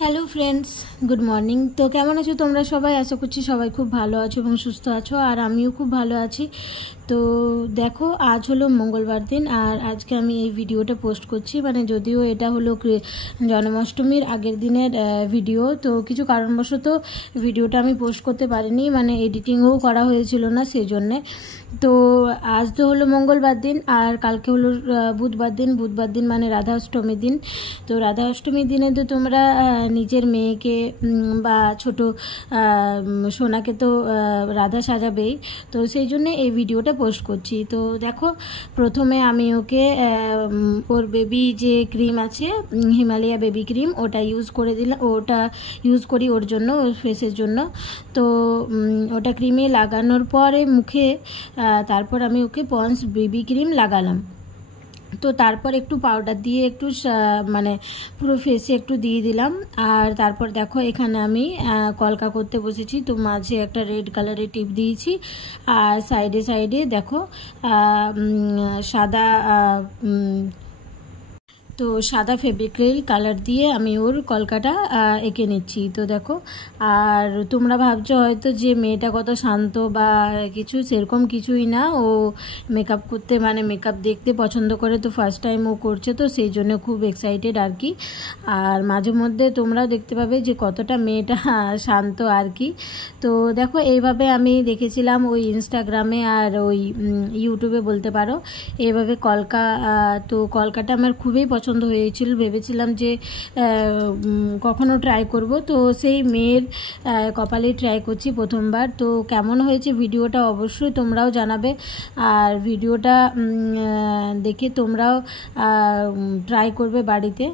Hello friends, good morning. তো কেমন আছো তোমরা সবাই? আশা করছি সবাই খুব ভালো আছো এবং সুস্থ আছো, আর আমিও খুব ভালো আছি। তো দেখো, আজ হলো মঙ্গলবার দিন, আর আজকে আমি এই ভিডিওটা পোস্ট করছি। মানে যদিও এটা হলো জন্মাষ্টমীর আগের দিনের ভিডিও, তো কিছু কারণবশত ভিডিওটা আমি পোস্ট করতে পারিনি, মানে এডিটিংও করা হয়েছিল না সেই জন্যে। তো আজ তো হলো মঙ্গলবার দিন, আর কালকে হলো বুধবার দিন মানে রাধা অষ্টমীর দিন। তো রাধা অষ্টমীর দিনে তো তোমরা নিজের মেয়েকে বা ছোট সোনাকে তো রাধা সাজাবেই, তো সেই জন্য এই ভিডিওটা পোস্ট করছি। তো দেখো, প্রথমে আমি ওকে ওর বেবি যে ক্রিম আছে, হিমালয়া বেবি ক্রিম, ওটা ইউজ করে দিলাম। ওটা ইউজ করি ওর জন্য, ওর ফেসের জন্য। তো ওটা ক্রিমে লাগানোর পরে মুখে তারপর আমি ওকে পন্স বেবি ক্রিম লাগালাম। তো তারপর একটু পাউডার দিয়ে একটু মানে পুরো ফেসে একটু দিয়ে দিলাম। আর তারপর দেখো, এখানে আমি কলকা করতে বসেছি। তো মাঝে একটা রেড কালারের টিপ দিয়েছি, আর সাইডে সাইডে দেখো সাদা ফেব্রিক্রিল কালার দিয়ে আমি ওর কলকাটা এঁকে নিচ্ছি। তো দেখো, আর তোমরা ভাবছো হয়তো যে মেয়েটা কত শান্ত বা কিছু, সেরকম কিছুই না। ও মেকআপ করতে, মানে মেকআপ দেখতে পছন্দ করে, তো ফার্স্ট টাইম ও করছে, তো সেই জন্য খুব এক্সাইটেড আর কি। আর মাঝে মধ্যে তোমরাও দেখতে পাবে যে কতটা মেয়েটা শান্ত আর কি। তো দেখো, এইভাবে আমি দেখেছিলাম ওই ইনস্টাগ্রামে আর ওই ইউটিউবে বলতে পারো, এইভাবে কলকা। তো কলকাটা আমার খুবই পছন্দ হয়েছিল, ভেবেছিলাম যে কখনো ট্রাই করব। তো সেই মেয়ের কপালে ট্রাই করছি প্রথমবার। তো কেমন হয়েছে ভিডিওটা অবশ্যই তোমরাও জানাবে, আর ভিডিওটা দেখে তোমরাও ট্রাই করবে বাড়িতে।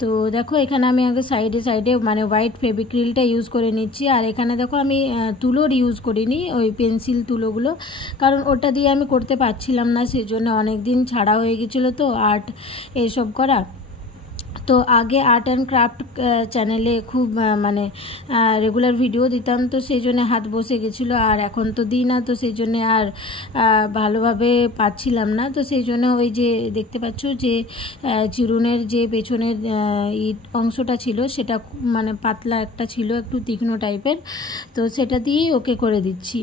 তো দেখো, এখানে আমি আগে সাইডে সাইডে মানে হোয়াইট ফেব্রিক্রিলটা ইউজ করে নিচ্ছি। আর এখানে দেখো, আমি তুলোর ইউজ করিনি, ওই পেন্সিল তুলোগুলো, কারণ ওটা দিয়ে আমি করতে পারছিলাম না, সেজন্য অনেক দিন ছাড়া হয়ে গেছিলো তো আর্ট এইসব করা। তো আগে আর্ট অ্যান্ড ক্রাফট চ্যানেলে খুব মানে রেগুলার ভিডিও দিতাম, তো সেই জন্য হাত বসে গেছিলো। আর এখন তো দিই না, তো সেই জন্যে আর ভালোভাবে পাচ্ছিলাম না। তো সেই জন্য ওই যে দেখতে পাচ্ছ যে চিরুনের যে পেছনের অংশটা ছিল, সেটা মানে পাতলা একটা ছিল, একটু তীক্ষ্ণ টাইপের, তো সেটা দিয়েই ওকে করে দিচ্ছি।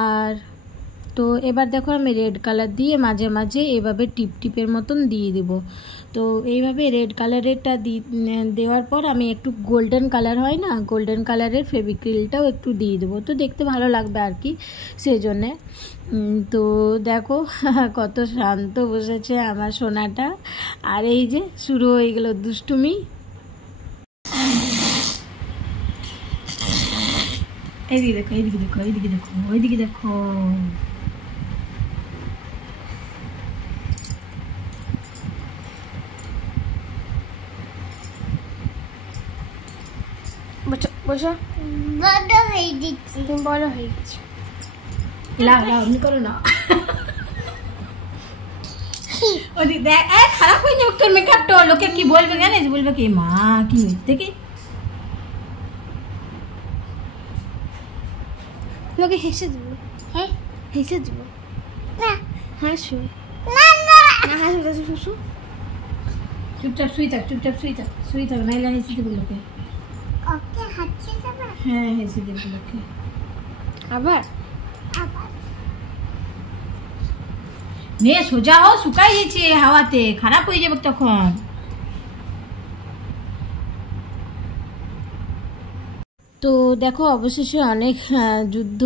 আর তো এবার দেখো, আমি রেড কালার দিয়ে মাঝে মাঝে এভাবে টিপ টিপের মতন দিয়ে দেবো। তো এইভাবে রেড কালারেরটা দেওয়ার পর আমি একটু গোল্ডেন কালার হয় না, গোল্ডেন কালারের ফেব্রিক্রিলটাও একটু দিয়ে দেবো, তো দেখতে ভালো লাগবে আর কি, সেই জন্যে। তো দেখো কত শান্ত বসেছে আমার সোনাটা। আর এই যে শুরু হয়ে গেল দুষ্টুমি। এইদিকে দেখো, এইদিকে দেখো, এইদিকে দেখো, ওইদিকে দেখো। বসো, বড় হয়ে দিচ্ছি, তুমি বড় হয়ে গেছো। লাও লাও, এমনি করো না। ওদি দেখ, খারাপ হয়ে যাবে তোর মেকআপটা, লোকে কি বলবে, জানিস? বলবে কি, মা কি হচ্ছে কি, লোকে হেসে দেবো। হ্যাঁ, হেসে দেবো না, হাসো না, না হাসো, হাসো। চুপচাপ শুই থাক, চুপচাপ শুই থাক, শুই থাক, নাইলে হেসে দেবো লোকে। ওকে, হাসি দেবে? হ্যাঁ, হেসে দেবো লোকে। আবার নে, সোজা হও, শুকাই গেছে হাওয়াতে, খারাপ হয়ে যাবে তখন। তো দেখো, অবশেষে অনেক যুদ্ধ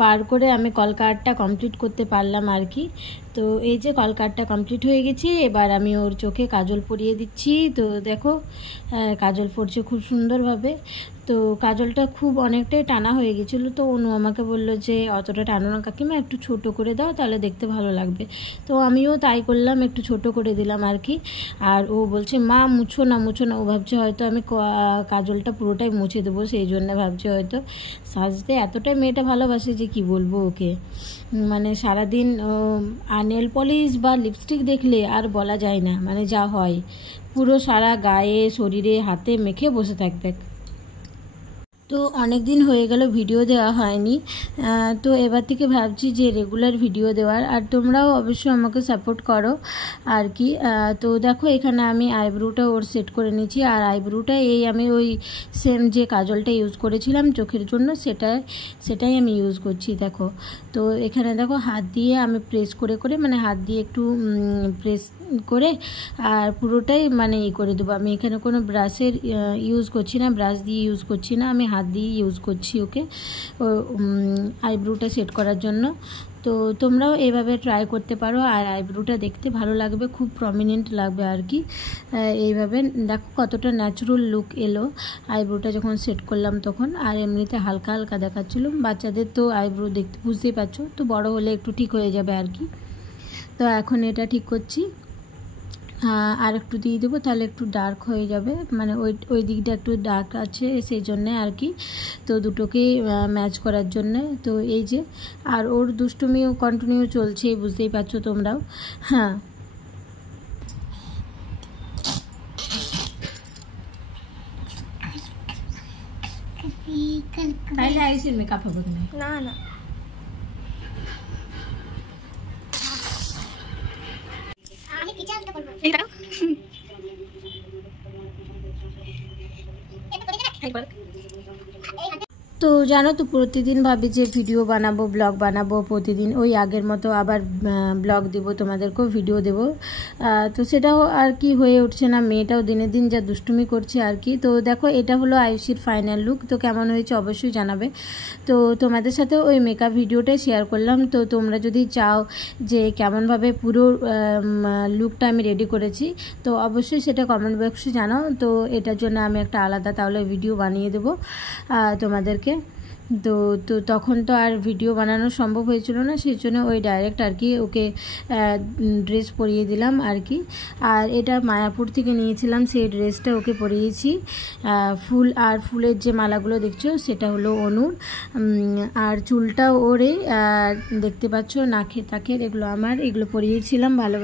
পার করে আমি কলকাটটা কমপ্লিট করতে পারলাম আর কি। তো এই যে কলকাটটা কমপ্লিট হয়ে গেছে, এবার আমি ওর চোখে কাজল পরিয়ে দিচ্ছি। তো দেখো, কাজল পড়ছে খুব সুন্দরভাবে। তো কাজলটা খুব অনেকটাই টানা হয়ে গেছিলো, তো অনু আমাকে বললো যে অতটা টানো না কাকিমা, একটু ছোট করে দাও, তাহলে দেখতে ভালো লাগবে। তো আমিও তাই করলাম, একটু ছোট করে দিলাম আর কি। আর ও বলছে, মা মুছো না, মুছো না। ও ভাবছে হয়তো আমি কাজলটা পুরোটাই মুছে দেবো, সেই জন্য ভাবছে হয়তো। সাজতে এতটাই মেয়েটা ভালোবাসে যে কি বলবো ওকে, মানে সারাদিন নেল পলিশ বা লিপস্টিক দেখলে আর বলা যায় না, মানে যা হয়, পুরো সারা গায়ে শরীরে হাতে মেখে বসে থাকবে। তো অনেক দিন হয়ে গেল ভিডিও দেওয়া হয়নি, তো এবার থেকে ভাবছি যে রেগুলার ভিডিও দেওয়ার। আর তোমরাও অবশ্যই আমাকে সাপোর্ট করো আর কি। তো দেখো এখানে আমি আইব্রোটা ওর সেট করে নিয়েছি। আর আইব্রোটা আমি ওই সেম যে কাজলটা ইউজ করেছিলাম চোখের জন্য সেটাই আমি ইউজ করছি। দেখো তো এখানে দেখো হাত দিয়ে আমি প্রেস করে করে, মানে হাত দিয়ে একটু প্রেস করে আর পুরোটাই মানে করে দেবো। আমি এখানে কোনো ব্রাশের ইউজ করছি না, ব্রাশ দিয়ে ইউজ করছি না, আমি হাত দিয়ে ইউজ করছি ওকে আইব্রোটা সেট করার জন্য। তো তোমরাও এইভাবে ট্রাই করতে পারো, আর আইব্রোটা দেখতে ভালো লাগবে, খুব প্রমিনেন্ট লাগবে আর কি। এইভাবে দেখো কতটা ন্যাচারাল লুক এলো আইব্রোটা যখন সেট করলাম তখন। আর এমনিতে হালকা হালকা দেখাচ্ছিলো, বাচ্চাদের তো আইব্রো দেখতে বুঝতেই পারছো, তো বড় হলে একটু ঠিক হয়ে যাবে আর কি। তো এখন এটা ঠিক করছি, আর একটু দিয়ে দেবো, তাহলে একটু ডার্ক হয়ে যাবে, মানে ওই দিকটা একটু ডার্ক আছে সেই জন্যে আর কি। তো দুটোকেই ম্যাচ করার জন্যে। তো এই যে, আর ওর দুষ্টুমিও কন্টিনিউ চলছে, বুঝতেই পারছো তোমরাও। হ্যাঁ, তাইলে আইসির মেকআপ হবে না না। তো জানো তো প্রতিদিন ভাবি যে ভিডিও বানাবো, ব্লগ বানাবো প্রতিদিন, ওই আগের মতো আবার ব্লগ দেবো, তোমাদেরকেও ভিডিও দেবো। তো সেটাও আর কি হয়ে উঠছে না, মেয়েটাও দিনে দিন যা দুষ্টুমি করছে আর কি। তো দেখো এটা হলো আয়ুষীর ফাইনাল লুক। তো কেমন হয়েছে অবশ্যই জানাবে। তো তোমাদের সাথে ওই মেকআপ ভিডিওটাই শেয়ার করলাম। তো তোমরা যদি চাও যে কেমনভাবে পুরো লুকটা আমি রেডি করেছি, তো অবশ্যই সেটা কমেন্ট বক্সে জানাও। তো এটার জন্য আমি একটা আলাদা তাহলে ভিডিও বানিয়ে দেবো তোমাদেরকে। তো তখন তো আর ভিডিও বানানো সম্ভব হয়েছিল না, সেই জন্য ওই ডাইরেক্ট আর কি ওকে ড্রেস পরিয়ে দিলাম আর কি। আর এটা মায়াপুর থেকে নিয়েছিলাম, সেই ড্রেসটা ওকে পরিয়েছি। ফুল আর ফুলের যে মালাগুলো দেখছো সেটা হলো অনুর, আর চুলটাও ওরে দেখতে পাচ্ছ, নাকে তাকের এগুলো আমার, এগুলো পরিয়েছিলাম ভালো।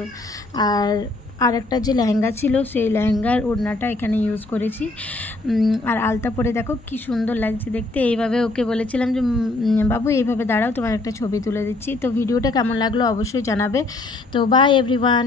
আর একটা যে লেহেঙ্গা ছিল সেই লেহেঙ্গার ওড়নাটা এখানে ইউজ করেছি। আর আলতা পরে দেখো কি সুন্দর লাগছে দেখতে। এইভাবে ওকে বলেছিলাম যে বাবু এইভাবে দাঁড়াও, তোমার একটা ছবি তুলে দিচ্ছি। তো ভিডিওটা কেমন লাগলো অবশ্যই জানাবে। তো বাই এভরিওয়ান।